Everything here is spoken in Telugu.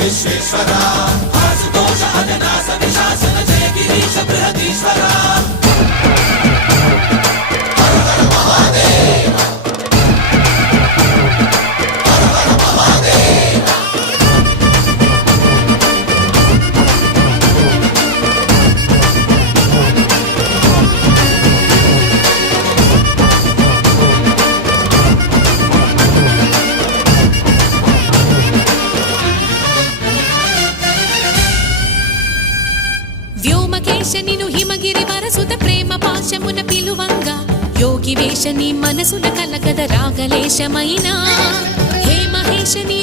విశ్వేశ్వరా ఆశుతోష అజనాశ విశాసన జయ గిరీశ బృహదీశ్వరా వ్యోమకేశనిను హిమగిరి వరసుత ప్రేమ పాశమున పిలువంగా యోగి వేషని మనసున కలకద రాగలేశమైనా హే మహేశని